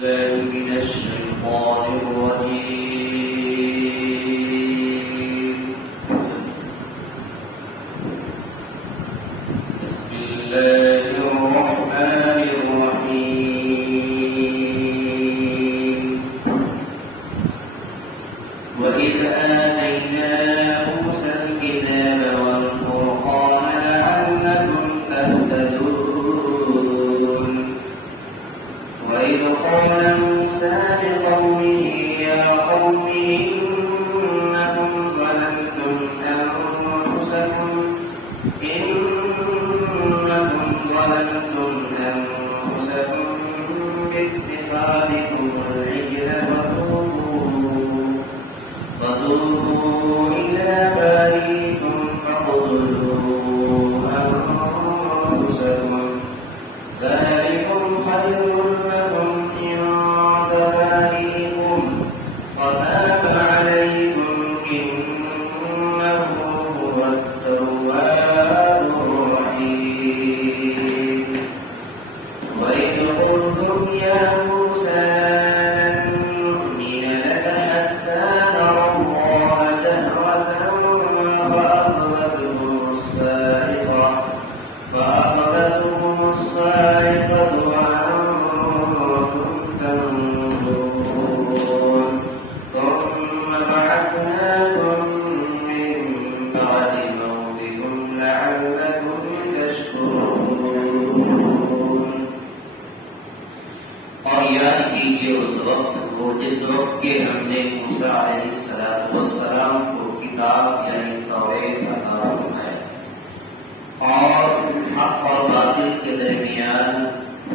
من الشيطان الرجيم. بسم الله الرحمن الرحيم. وإذ آتينا موسى الكتاب والفرقان لعلكم تهتدون. وإذ قال موسى لقومه يا قوم إنكم ظلمتم أنفسكم باتخاذكم العجل فذوقوا إلى بارئكم فاقتلوا أنفسكم ذلكم خير لكم عند بارئكم وتاب عليكم إنه هو التواب الرحيم. وإذ قلتم يا موسى لن نؤمن لك حتى نرى الله جهرة فأخذتهم الصاعقة وأنتم تنظرون. ثم بعثناكم من بعد موتكم لعلكم تشكرون. اور یاد کیجیے اس وقت کو جس وقت کے ہم نے موسیٰ علیہ السلام کو کتاب یعنی توحید عطا فرمایا اور حق اور باطل کے درمیان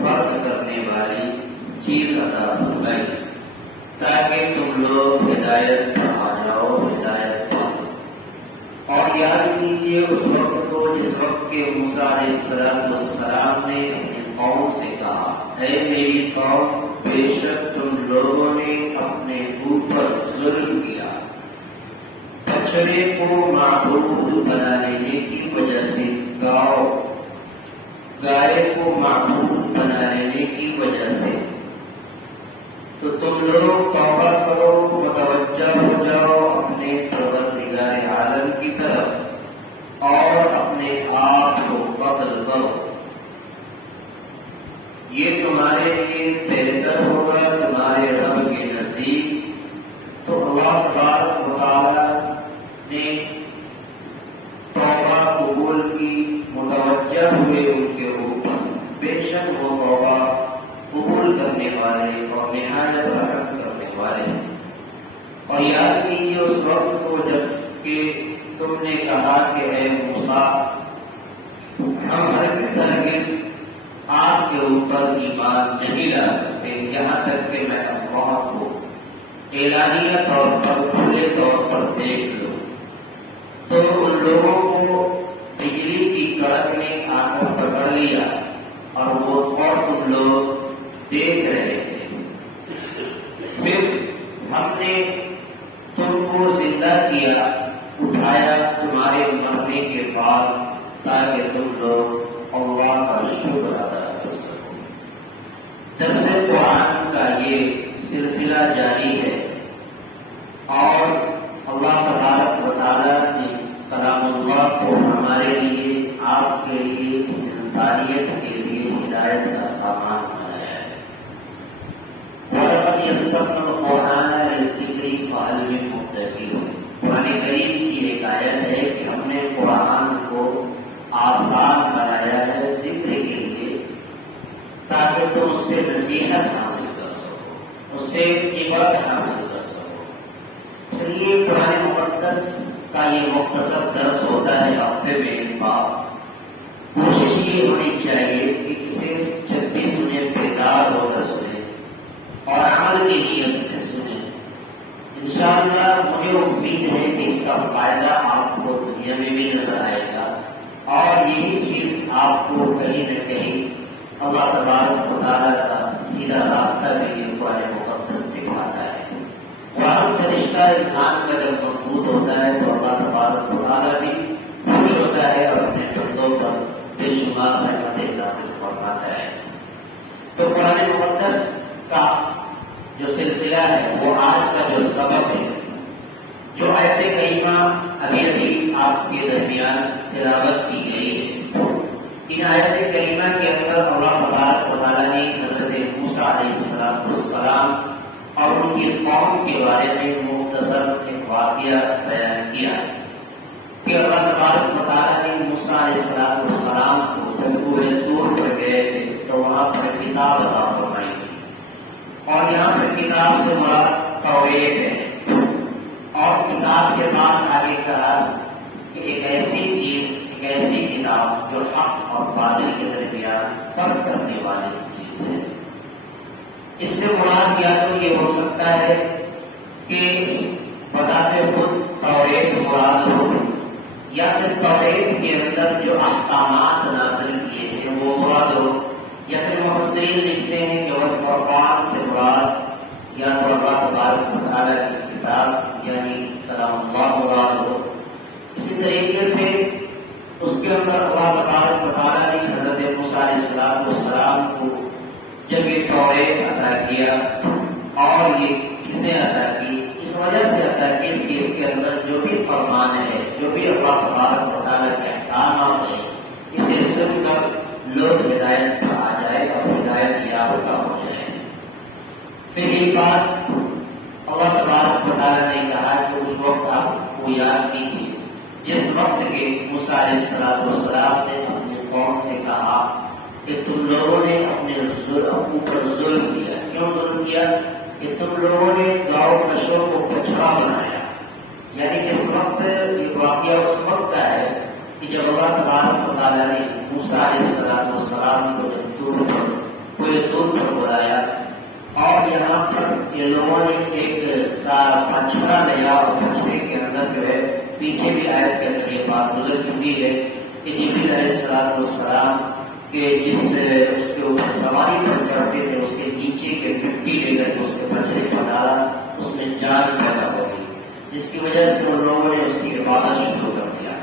فرق کرنے والی چیز عطا فرمائی تاکہ تم لوگ ہدایت پر آ جاؤ، ہدایت پاؤ. اور یاد کیجیے اس وقت کو جس وقت کے موسیٰ علیہ السلام نے اپنی قوم سے کہا اے میری قوم، بے شک تم لوگوں نے اپنے اوپر ظلم کیا. بچڑے کو معبود بنا لینے کی وجہ سے گائے کو معبود بنا لینے کی وجہ سے تو تم لوگ توبہ کرو، متوجہ ہو جاؤ اپنے پروردگار عالم کی طرف اور اپنے آپ کو قتل کرو. یہ تمہارے لیے بہتر ہوگا تمہارے رب کے نزدیک. تو اللہ تبارک و تعالی نے توبہ قبول کی، متوجہ ہوئے ان کے اوپر. بے شک وہ توبہ قبول کرنے والے اور نہایت رحم کرنے والے. اور یاد کیجیے اس وقت کو جب کہ تم نے کہا کہ اے موسیٰ، ہم ہرگز آپ کے اوپر ایمان نہیں لا سکتے یہاں تک کہ میں اللہ کو اعلانیہ طور پر کھلے طور پر دیکھ لوں. تو ان لوگوں کو بجلی کی کڑک نے آ کر پکڑ لیا اور وہ اور تم لوگ دیکھ رہے تھے. پھر ہم نے تم کو زندہ کیا، اٹھایا تمہارے مرنے کے بعد تاکہ تم لوگ اللہ کا شکر ادا کر سکو. درس قرآن کا یہ سلسلہ جاری ہے اور اللہ تبارک و تعالیٰ نے کلام اللہ کو ہمارے لیے، آپ کے لیے، اس انسانیت کے لیے ہدایت کا سامان بنایا ہے. وَلَقَدْ يَسَّرْنَا الْقُرْآنَ لِلذِّكْرِ فَهَلْ مِن مُّدَّكِرٍ. قرآن کریم کی ایک آیت ہے کہ ہم نے قرآن کو آسان بنایا ہے ذکر کے لیے تاکہ تم اس سے نصیحت حاصل کر سکو، اس سے عبرت حاصل کر سکو. اس لیے قرآن مقدس کا یہ مختصر درس ہوتا ہے ہفتے میں ایک بار. کوشش یہ ہونی چاہیے کہ اسے جب بھی سنیں بیدار ہو کر سنیں اور عمل کی نیت سے سنیں. انشاءاللہ مجھے امید ہے کہ اس کا فائدہ آپ کو دنیا میں بھی نظر آئے گا اور یہی چیز آپ کو کہیں نہ کہیں اللہ تبارک و تعالیٰ کا سیدھا راستہ بھی یہ قرآن مقدس دکھاتا ہے. قرآن سے رشتہ انسان کا جب مضبوط ہوتا ہے تو اللہ تبارک و تعالیٰ بھی خوش ہوتا ہے اور اپنے بندوں پر بے شمار رحمتیں نازل فرماتا ہے. تو قرآن مقدس کا جو سلسلہ ہے وہ آج کا جو سبب ہے، جو آیت کریمہ ابھی آپ کے درمیان تلاوت کی گئی ہے، ان آیت کریمہ کے اندر اللہ تبارک و تعالیٰ نے حضرت موسیٰ علیہ السلام اور ان کی قوم کے بارے میں مختصر ایک واقعہ بیان کیا کہ اللہ تبارک و تعالیٰ نے موسیٰ علیہ السلام کو جب کوہ طور پر گئے تھے تو وہاں پر کتاب عطا فرمائی تھی، اور یہاں پر کتاب سے مراد توریت ہے، اور کتاب کے بعد آگے کہا کہ ایک ایسی چیز، ایک ایسی کتاب جو حق اور باطل کے درمیان فرق کرنے والی چیز ہے۔ اس سے مراد یا تو یہ ہو سکتا ہے کہ بتاتے خود توریت مراد ہو، یا پھر توریت کے اندر جو احکامات نازل کیے ہیں وہ مراد ہو، یا پھر مفسرین لکھتے ہیں کہ وہ فرقان سے مراد یا تو اللہ تبارک و تعالیٰ کی کتاب یعنی کلام اللہ مراد ہو۔ اسی طریقے سے اس کے اندر اللہ تبارک و تعالیٰ نے حضرت موسیٰ علیہ السلام کو جب یہ توریت عطا کیا، اور یہ کس نے عطا کی؟ اس وجہ سے عطا کی اس کے اندر جو بھی فرمان ہے، جو بھی اللہ تبارک و تعالیٰ کے احکامات ہیں، اسے سن کر لوگ ہدایت پر آ جائے اور ہدایت یافتہ ہو جائے۔ پھر یہ بات اللہ تبارک و تعالیٰ نے کہا کہ اس وقت آپ کو یاد کیجیے جس وقت کے موسیٰ علیہ السلام نے اپنی قوم سے کہا کہ تم لوگوں نے اپنے اوپر ظلم کیا۔ کیوں ظلم کیا؟ کہ تم لوگوں نے گاؤں نشوں کو کچرا بنایا۔ یعنی اس وقت یہ واقعہ اس وقت کا ہے کہ جب اللہ تبارک و تعالیٰ نے موسیٰ علیہ السلام کو جب کوہ طور پر بلایا، اور یہاں پر یہ لوگوں نے ایک کچرا لیا، اور کچرے کے اندر جو ہے پیچھے بھی آیت کے اندر یہ بات گزر چکی ہے کہ جبریل علیہ السلام کہ جس اس کے اوپر سواری پر چڑھتے تھے اس کے نیچے کے مٹی لے کر کے اس کے بچڑے پر ڈالا، اس میں جان پیدا ہو گئی، جس کی وجہ سے ان لوگوں نے اس کی عبادت شروع کر دیا۔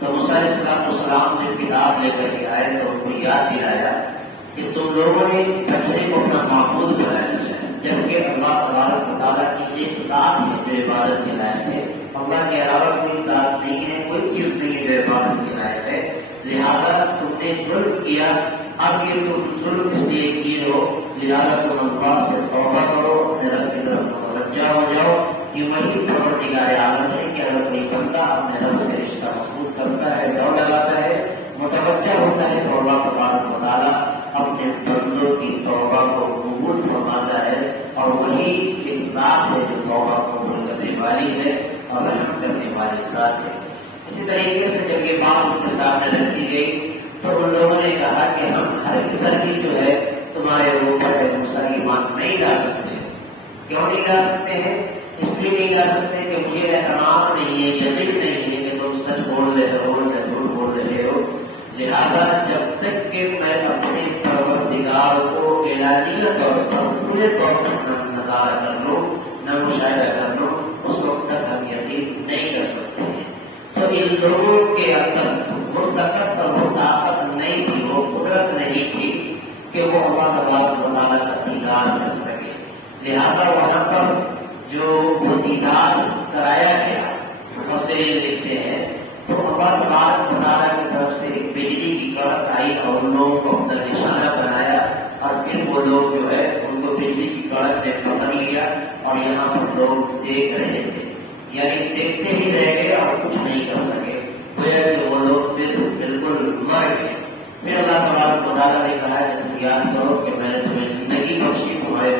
تو موسیٰ علیہ السلام نے کتاب لے کر کے آئے تو ان کو یاد دلایا کہ تم لوگوں نے بچڑے کو اپنا معبود بنا لیا ہے، جبکہ اللہ تبارک و تعالیٰ کی ایک ذات ہے جو عبادت کے لائق ہے، اللہ کے علاوہ کوئی ذات نہیں ہے، کوئی چیز نہیں ہے جو عبادت کے لائق ہے، لہذا تم نے ظلم کیا، اب یہ تم ظلم اس لیے کیے ہو، لہذا تم اللہ سے توبہ کرو، اپنے رب کی طرف متوجہ ہو جاؤ۔ یہ وہی پروردگار عالم ہے کہ اگر کوئی بندہ اپنے رب سے رشتہ مضبوط کرتا ہے، دوڑ لگاتا ہے، متوجہ ہوتا ہے، تو اللہ تبارک و تعالیٰ اپنے بندوں کی توبہ کو قبول فرماتا ہے، اور وہی ایک ذات ہے جو توبہ قبول کرنے والی ہے اور رحم کرنے والی ذات ہے۔ اسی طریقے سے جب یہ بات ان کے سامنے رکھی گئی تو ان لوگوں نے کہا کہ ہم ہر قسم کی جو ہے تمہارے اوپر موسیٰ ایمان نہیں لا سکتے۔ کیوں نہیں لا سکتے ہیں؟ اس لیے نہیں لا سکتے کہ مجھے اعتماد نہیں ہے، یقین نہیں ہے کہ تم سچ بول رہے ہو یا جھوٹ بول رہے ہو، لہذا جب تک کہ میں اپنے پروردگار کو اعلانیہ طور پر پورے طور پر نہ نظارہ کر لوں، نہ مشاہدہ کر لوں، اس وقت تک ہم یقین نہیں کر سکتے ہیں۔ تو ان لوگوں کے اندر وہ سخت اور وہ طاقت نہیں تھی، وہ قدرت نہیں تھی کہ وہ اللہ تبارک و تعالیٰ کا دیدار کر سکے، لہذا وہاں پر جو وہ دیدار کرایا گیا، مفسرین لکھتے ہیں تو اللہ تبارک و تعالیٰ کی طرف سے ایک بجلی کی کڑک آئی اور ان لوگوں کو اپنا نشانہ بنایا، اور پھر وہ لوگ جو ہے ان کو بجلی کی کڑک نے پکڑ لیا، اور یہاں پر لوگ دیکھ رہے تھے، یعنی دیکھتے ہی رہ گئے اور کچھ نہیں کر سکے، گویا کہ وہ لوگ بالکل مر گئے۔ پھر اللہ تبارک و تعالیٰ نے کہا کہ تم یاد کرو کہ میں نے تمہیں زندگی بخشی تمہارے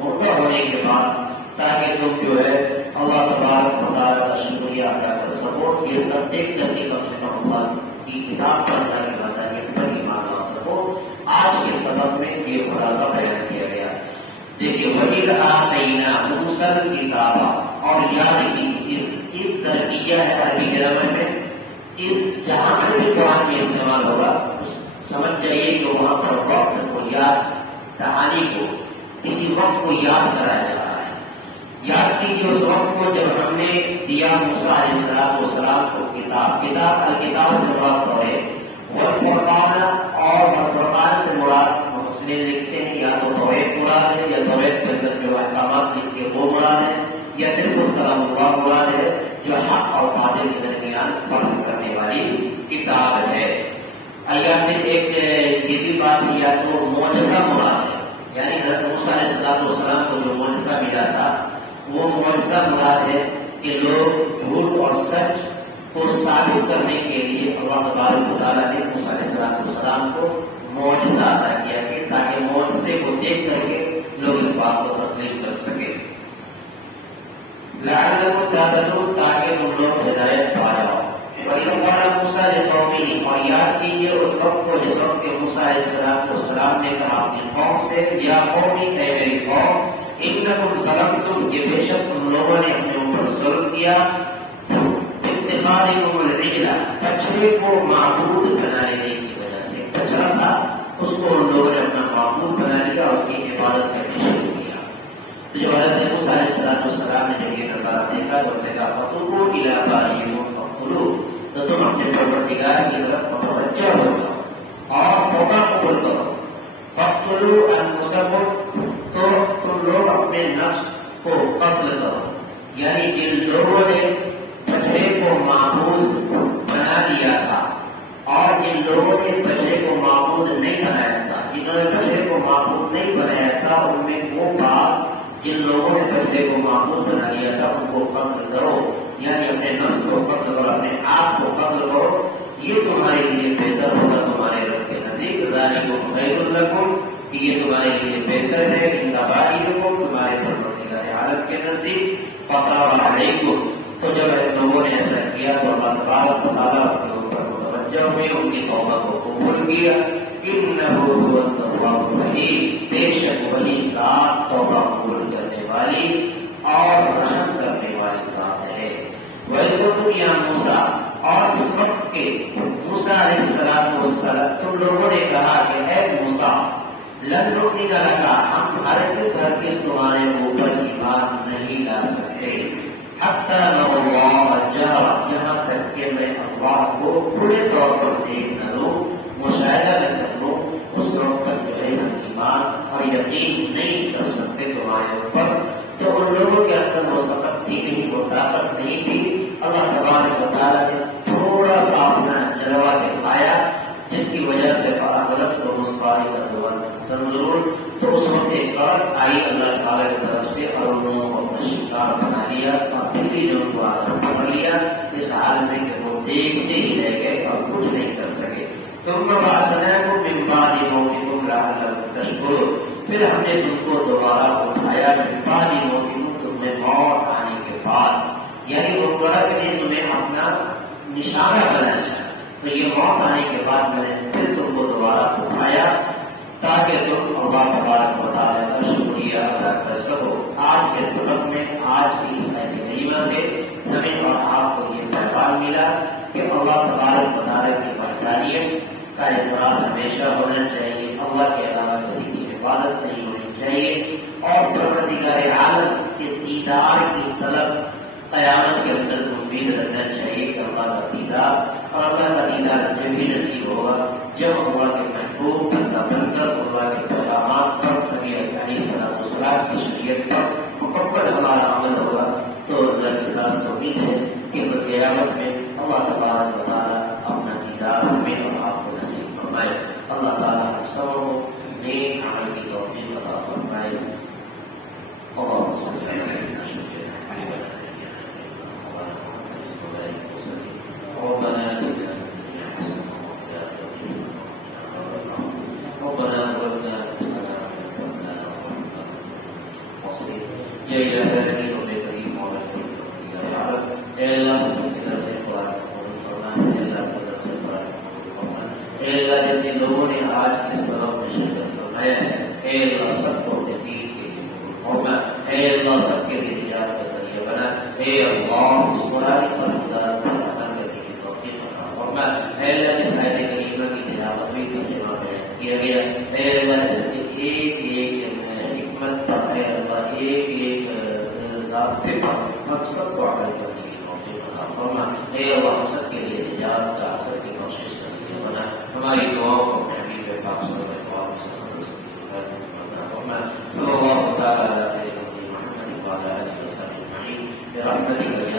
مردہ ہونے کے بعد، تاکہ تم جو ہے اللہ تبارک و تعالیٰ کا شکریہ ادا کر سکو، یہ سب دیکھ کر کے کم سے کم اللہ کی کتاب پڑھنا کے بتائیے پر ایمان لا سکو۔ آج کے سبق میں یہ خلاصہ بیان کیا گیا۔ دیکھیے وَإِذْ آتَيْنَا مُوسَى الْكِتَابَ، اور یاد کی اس ترکیہ ہے عربی گرامر میں، اس جہاں سے بھی قرآن میں استعمال ہوگا سمجھ جائیے کہ وہاں پر وقت کو یاد دہانی کو، اسی وقت کو یاد کرایا جا رہا ہے۔ یاد کیجیے اس وقت کو جب ہم نے دیا موسیٰ علیہ السلام کو کتاب الکتاب سے مراد ہے والفرقان، اور فرقان سے مراد مفسرین لکھتے ہیں یا تو توریت مراد ہے یا توریت کے اندر جو جو احکامات لکھ کے وہ مراد ہے، یا پھر وہ کلام اللہ مراد ہے جو حق اور باطل کے درمیان فرق کرنے والی کتاب ہے۔ اللہ سے ایک یہ بھی بات ہے، یا تو معجزہ مراد ہے، یعنی حضرت موسیٰ علیہ السلام کو جو معجزہ ملا تھا وہ معجزہ مراد ہے کہ لوگ جھوٹ اور سچ کو ثابت کرنے کے لیے اللہ تبارک و تعالیٰ نے موسیٰ علیہ السلام کو معجزہ عطا کیا کہ تاکہ معجزے کو دیکھ کر کے لوگ اس بات کو تسلیم کر سکیں۔ لعلکم تہتدون، تاکہ تم لوگ ہدایت پا جاؤ۔ وَإِذْ قَالَ مُوسَىٰ لِقَوْمِهِ، اور یاد کیجیے اس وقت کو جس وقت کہ موسیٰ علیہ السلام نے کہا اپنی قوم سے، یا قومی، اے میری قوم، انکم ظلمتم، یہ بے شک تم لوگوں نے اپنے اوپر ظلم کیا، اتخاذکم العجل، بچڑے کو معبود بنا لینے کی وجہ سے، بچڑا تھا اس کو ان لوگوں نے اپنا معبود بنا لیا اور اس کی عبادت کرنی شروع کیا۔ تو جو حضرت موسیٰ علیہ السلام نے جب یہ نظارہ دیکھا تو اسے کہا فَتُوبُوا إِلَىٰ بَارِئِكُمْ فَاقْتُلُوهُ، تو تم اپنے پروردگار کی طرف متوجہ ہو جاؤ اور توبہ قبول کرو۔ فَاقْتُلُوا أَنفُسَكُمْ، تو تم لوگ اپنے نفس کو قتل کرو، یعنی جن لوگوں نے بچڑے کو معبود بنا لیا تھا اور جن لوگوں نے بچڑے کو معبود نہیں بنایا تھا، جنہوں نے بچڑے کو معبود نہیں بنایا تھا، ان میں وہ بات جن لوگوں نے بچڑے کو معبود بنا لیا تھا ان کو قتل کرو، یعنی اپنے نفس کو قتل کرو، اپنے آپ کو قتل کرو، یہ تمہارے لیے بہتر ہوگا تمہارے رب کے نزدیک۔ ذالکم خیر لکم، کہ یہ تمہارے لیے بہتر ہے، عند بارئکم، تمہارے پروردگار عالم کے نزدیک۔ فَطَابَ عَلَيْكُمْ، تو جب لوگوں نے ایسا کیا تو اللہ تبارک و تعالیٰ اپنے اوپر متوجہ ہوئے، ان کی توبہ کو قبول کیا۔ إِنَّهُ هُوَ التَّوَّابُ الرَّحِيمُ، بے شک وہی ذات توبہ قبول کرنے والی اور رحم کرنے والی ذات ہے۔ وَإِذْ قُلْتُمْ يَا مُوسَىٰ، اور اس وقت کے موسیٰ علیہ السلام تم لوگوں نے کہا کہ اے موسیٰ، لن نؤمن لک، ہم ہرگز تمہارے اوپر ایمان نہیں لا سکتے، حتی نرى اللہ جہرا، یہاں تک کہ میں اللہ کو کھلے طور پر دیکھ نہ لوں، مشاہدہ نہ کر لوں، اس وقت تک جو ہے ہم ایمان اور یقین نہیں کر سکتے تمہارے اوپر۔ تو ان لوگوں کے اندر وہ سخت تھی نہیں، وہ طاقت نہیں تھی، اللہ تبارک و تعالیٰ نے تھوڑا سا اپنا جلوہ دکھایا جس کی وجہ سے فَأَخَذَتْهُمُ الصَّاعِقَةُ وَأَنْتُمْ تَنظُرُونَ، تو اس وقت ایک کڑک آئی اللہ تعالیٰ کی طرف سے اور ان لوگوں کو اپنا شکار بنا لیا اور بلی نے ان کو آ کر پکڑ لیا، اس حال میں کہ وہ دیکھتے ہی رہ گئے اور کچھ نہیں کر سکے۔ ثُمَّ بَعَثْنَاكُم مِّن بَعْدِ مَوْتِكُمْ لَعَلَّكُمْ تَشْكُرُونَ، پھر ہم نے تم کو دوبارہ اٹھایا، مِن بَعْدِ مَوْتِكُمْ، تمہیں موت آنے کے بعد، یعنی وہ کڑک نے تمہیں اپنا نشانہ بنا لیا، تو یہ موت آنے کے بعد میں نے پھر تم کو دوبارہ اٹھایا تاکہ تم اللہ تبارک و تعالیٰ کا شکریہ ادا کر سکو۔ آج کے سبق میں، آج کی اس آیت کریمہ سے ہمیں اور آپ کو یہ پیغام ملا کہ اللہ تبارک و تعالیٰ کی وحدانیت کا اعتراف ہمیشہ ہونا چاہیے، اللہ کے علاوہ کسی کی عبادت نہیں ہونی چاہیے، اور پروردگار عالم کے دیدار کی طلب قیامت کے اندر امید رکھنا چاہیے کہ اللہ کا دیدار، اور اللہ کا دیدار جب بھی نصیب ہوگا جب اللہ کے محبوب بندہ بن کر اللہ کے پیغامات پر، نبی علیہ السلام کی شریعت پر مکمل ہمارا عمل ہوگا، تو اللہ کی ذات سے امید ہے کہ قیامت میں اللہ تبارک و تعالیٰ اپنا دیدار ہمیں اور آپ کو نصیب فرمائے۔ اللہ تعالیٰ ہم سب کو نیک عمل کی توفیق عطا فرمائے۔ اللہم صلی علی سیدنا محمد ربنا جتنے لوگوں نے آج کے سبق میں شرکت فرمایا ہے، اے اللہ سب کو اپنے دین کے لیے ہوگا، اے اللہ سب کے لیے نجات کا ذریعہ بنا، اے اللہ اس قرآن پر ہدایت پر عمل کرنے کی توفیق عطا فرما، اے اللہ اس آیت کریمہ کی تلاوت بھی ترجمہ بیان کیا گیا، اے اللہ اس کے ایک ایک حکمت پر، اے اللہ ایک ایک ضابطے پر ہم سب کو عمل کرنے کی توفیق عطا فرما، اے اللہ ہم سب کے لیے نجات کا سب کی کوشش کا ذریعہ بنا، ہماری دعاؤں کو حبیب پاک صلی اللہ علیہ وسلم صلی اللہ تعالی علیہ رحمتك